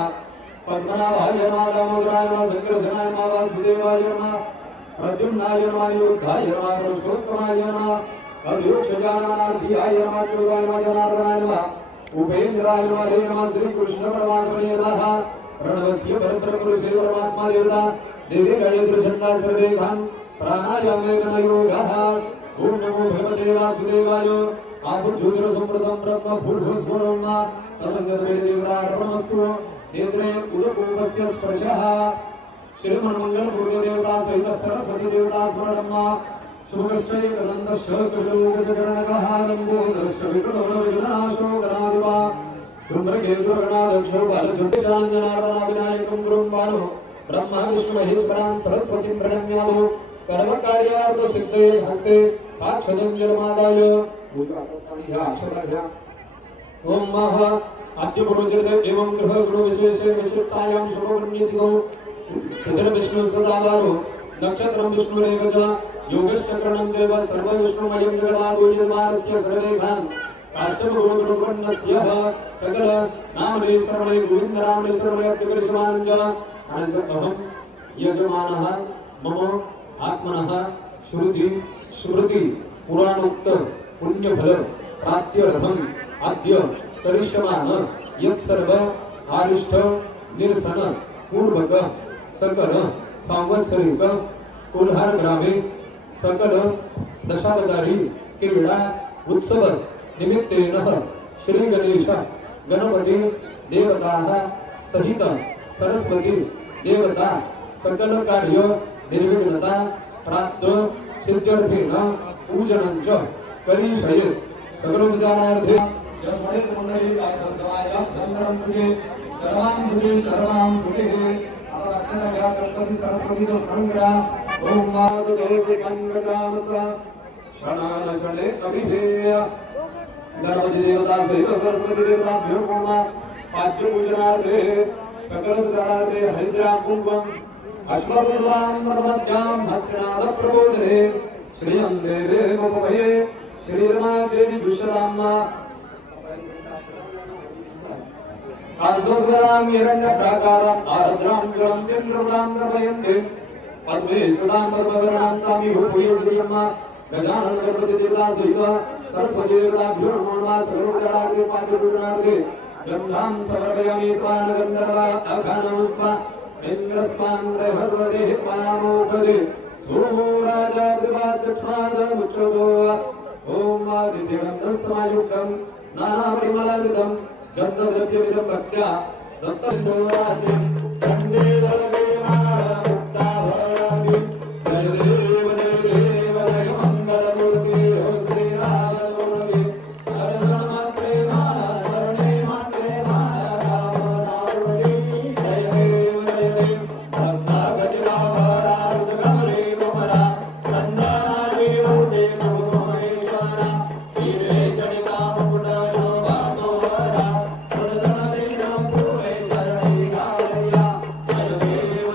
पद्मनाभाय नमः दामोदराय नमः संकर्षणाय नमः वासुदेवाय नमः प्रद्युम्नाय नमः योद्धाय नमः पुरुषोत्तमाय नमः अभियोक्षजानार्थियाय नमः चोदाय नमः जनार्दनाय नमः उपेन्द्राय नमः श्री कृष्ण परमात्मने नमः प्रणवस्य परब्रह्मपुरुषे परमात्मा देवता देवी गायत्री छंदा सर्वेधाम प्राणायामे योगः ओम नमो भगवते वासुदेवाय आपुज्योतिर संप्रदम ब्रह्म भूर्भुवस्वरं तमंगलदेवतार्पणमस्तु नेत्रे उदकूपस्य स्पर्शः श्रीमन्मंगल पूर्वदेवता सहित सरस्वती देवता स्मरणं सुभगश्चै कदन्तश्च कपिलोकचरणकः लम्बोदरश्च विकटोरविघ्नाशो गणाधिपा धूम्रकेतुर्गणाध्यक्षो बालचन्द्रशाञ्जनार्दनाविनायकं गुरुं ब्रह्मा विष्णु महेश्वरां सरस्वतीं प्रणम्यामो सर्वकार्यार्थसिद्धये हस्ते साक्षात् जलमादाय ओम मह आद्य गुरुजन एवं ग्रह गुरु विशेषे विशिष्टायां शुभपुण्यतिथौ तत्र विष्णु सदावारो नक्षत्रं विष्णुरेव च योगश्चक्रणं चैव सर्व विष्णुमयं जगदाद्वैतमानस्य सर्वेधाम काश्यप गोत्रवर्णस्य सकल नामने सर्वणे गोविन्द नामने सर्वणे अत्युपरिसमानं च अहं यजमानः मम आत्मनः श्रुति स्मृति पुराणोक्त पुण्यफल प्राप्त्यर्थम आद्य करिष्यमान यत् सर्व आरिष्ठ निरसन पूर्वक सकल सांवत्सरिक कुल्हार ग्रामे सकल दशावतारी क्रीडा उत्सव निमित्तेन श्री गणेश गणपति देवताः सहित सरस्वती देवता सकल कार्य निर्विघ्नता प्राप्त सिद्ध्यर्थेन पूजनं च करिष्येत् सकलोपचारार्थे यस्मैत मंडली दासंतराय धनधरं सुखे सर्वां सुखे अक्षर या गणपति सरस्वती तो संग्रह ओम मातुदेव कंगकामसा शरण शणे कविधेय गणपति देवता सहित सरस्वती देवता भ्योमा पाद्य पूजनार्थे सकलोपचारार्थे हरिद्रा कुंभम अश्वपूर्वां मदमध्यां हस्तिनाद प्रबोधने श्रियं देवे ममभये श्रीरमा देवी दुष्यताम्मा आसोस्वरां हिरण्यप्राकाराम् आरद्रां जलं चन्द्रमलां दर्पयन्ते पद्मे सदां पर्ववर्णां तामि होपये श्रियम्मा गजानन गणपति देवता सहित सरस्वती देवताभ्यो नमो नमः सर्वोपचारार्थे पाद्यपूजनार्थे गन्धां समर्पयामि त्वां गन्धर्वा अघनमुस्त्वा इंद्रस्त्वां रहस्वतेः पाणोपदे सोमो राजा दिवादक्षादमुच्चतो ओम आदित्यगन्धं समायुक्तं नानापरिमलविदं गन्धद्रव्यविदं भक्त्या दत्तन्दोराजे वन्दे दलदेवामुक्ताभरणादि जय देव जय मङ्गलमूर्ति श्रीरामपूर्णि हरधर्मत्रे मानधरणे मात्रे मानरामरावणि जय देव भक्तागतिराभरारुजगमरे कोमला नन्दानादि रूपे नमो महेश्वरा वीरे जनिकामुकुटयो वातोवरा प्रसन्नदेनं पूरे शरणै गायया जय देव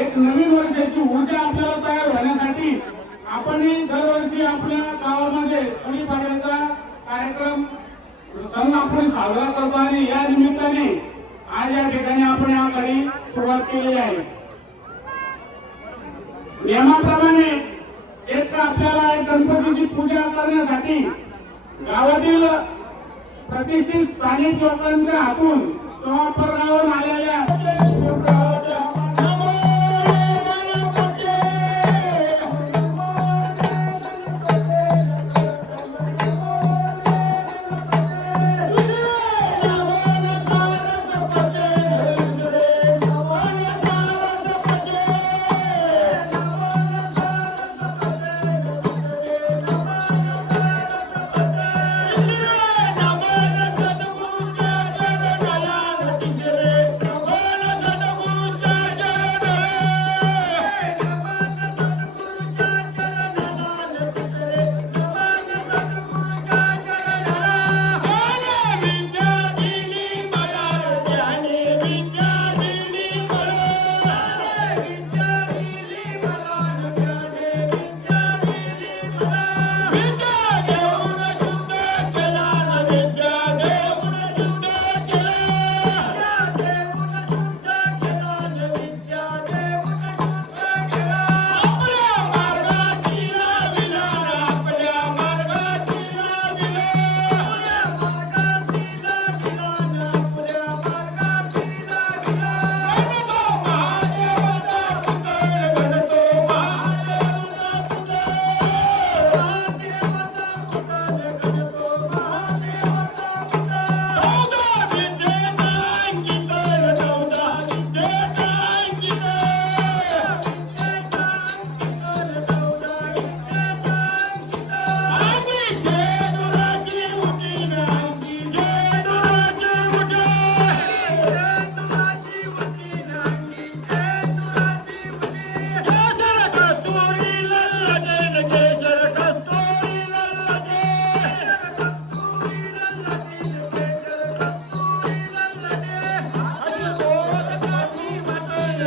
एक नवीन वर्षाची ऊर्जा आपल्याला तयार होण्यासाठी आपणही दरवर्षी आपल्या गावामध्ये गुढीपाडव्याचा कार्यक्रम सण आपण साजरा करतो आणि या निमित्ताने आज या ठिकाणी आपण याकडे सुरुवात केलेली आहे. नियमाप्रमाणे एक आपल्याला गणपतीची पूजा करण्यासाठी गावातील प्रतिष्ठित स्थानिक लोकांच्या हातून किंवा परगावाहून आलेल्या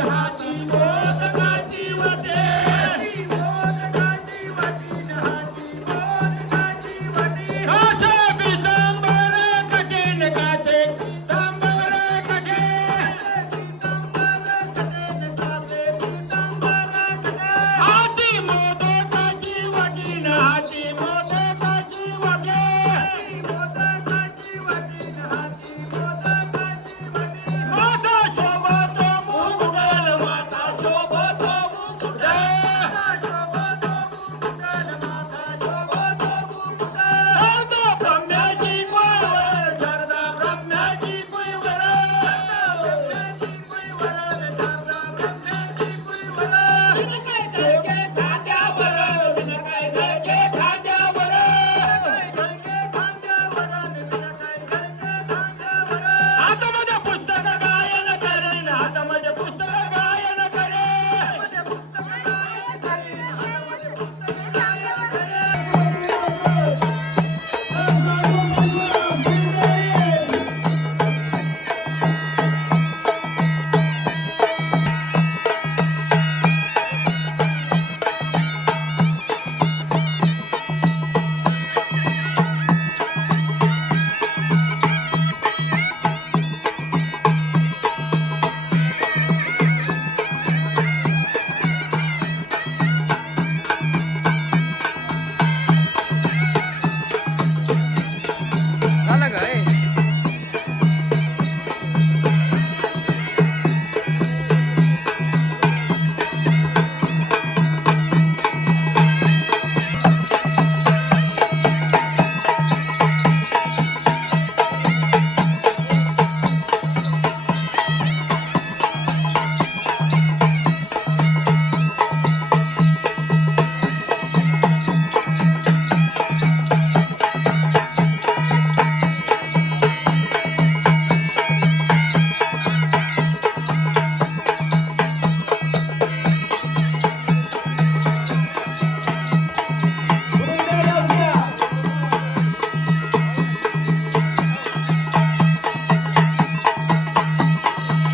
हाती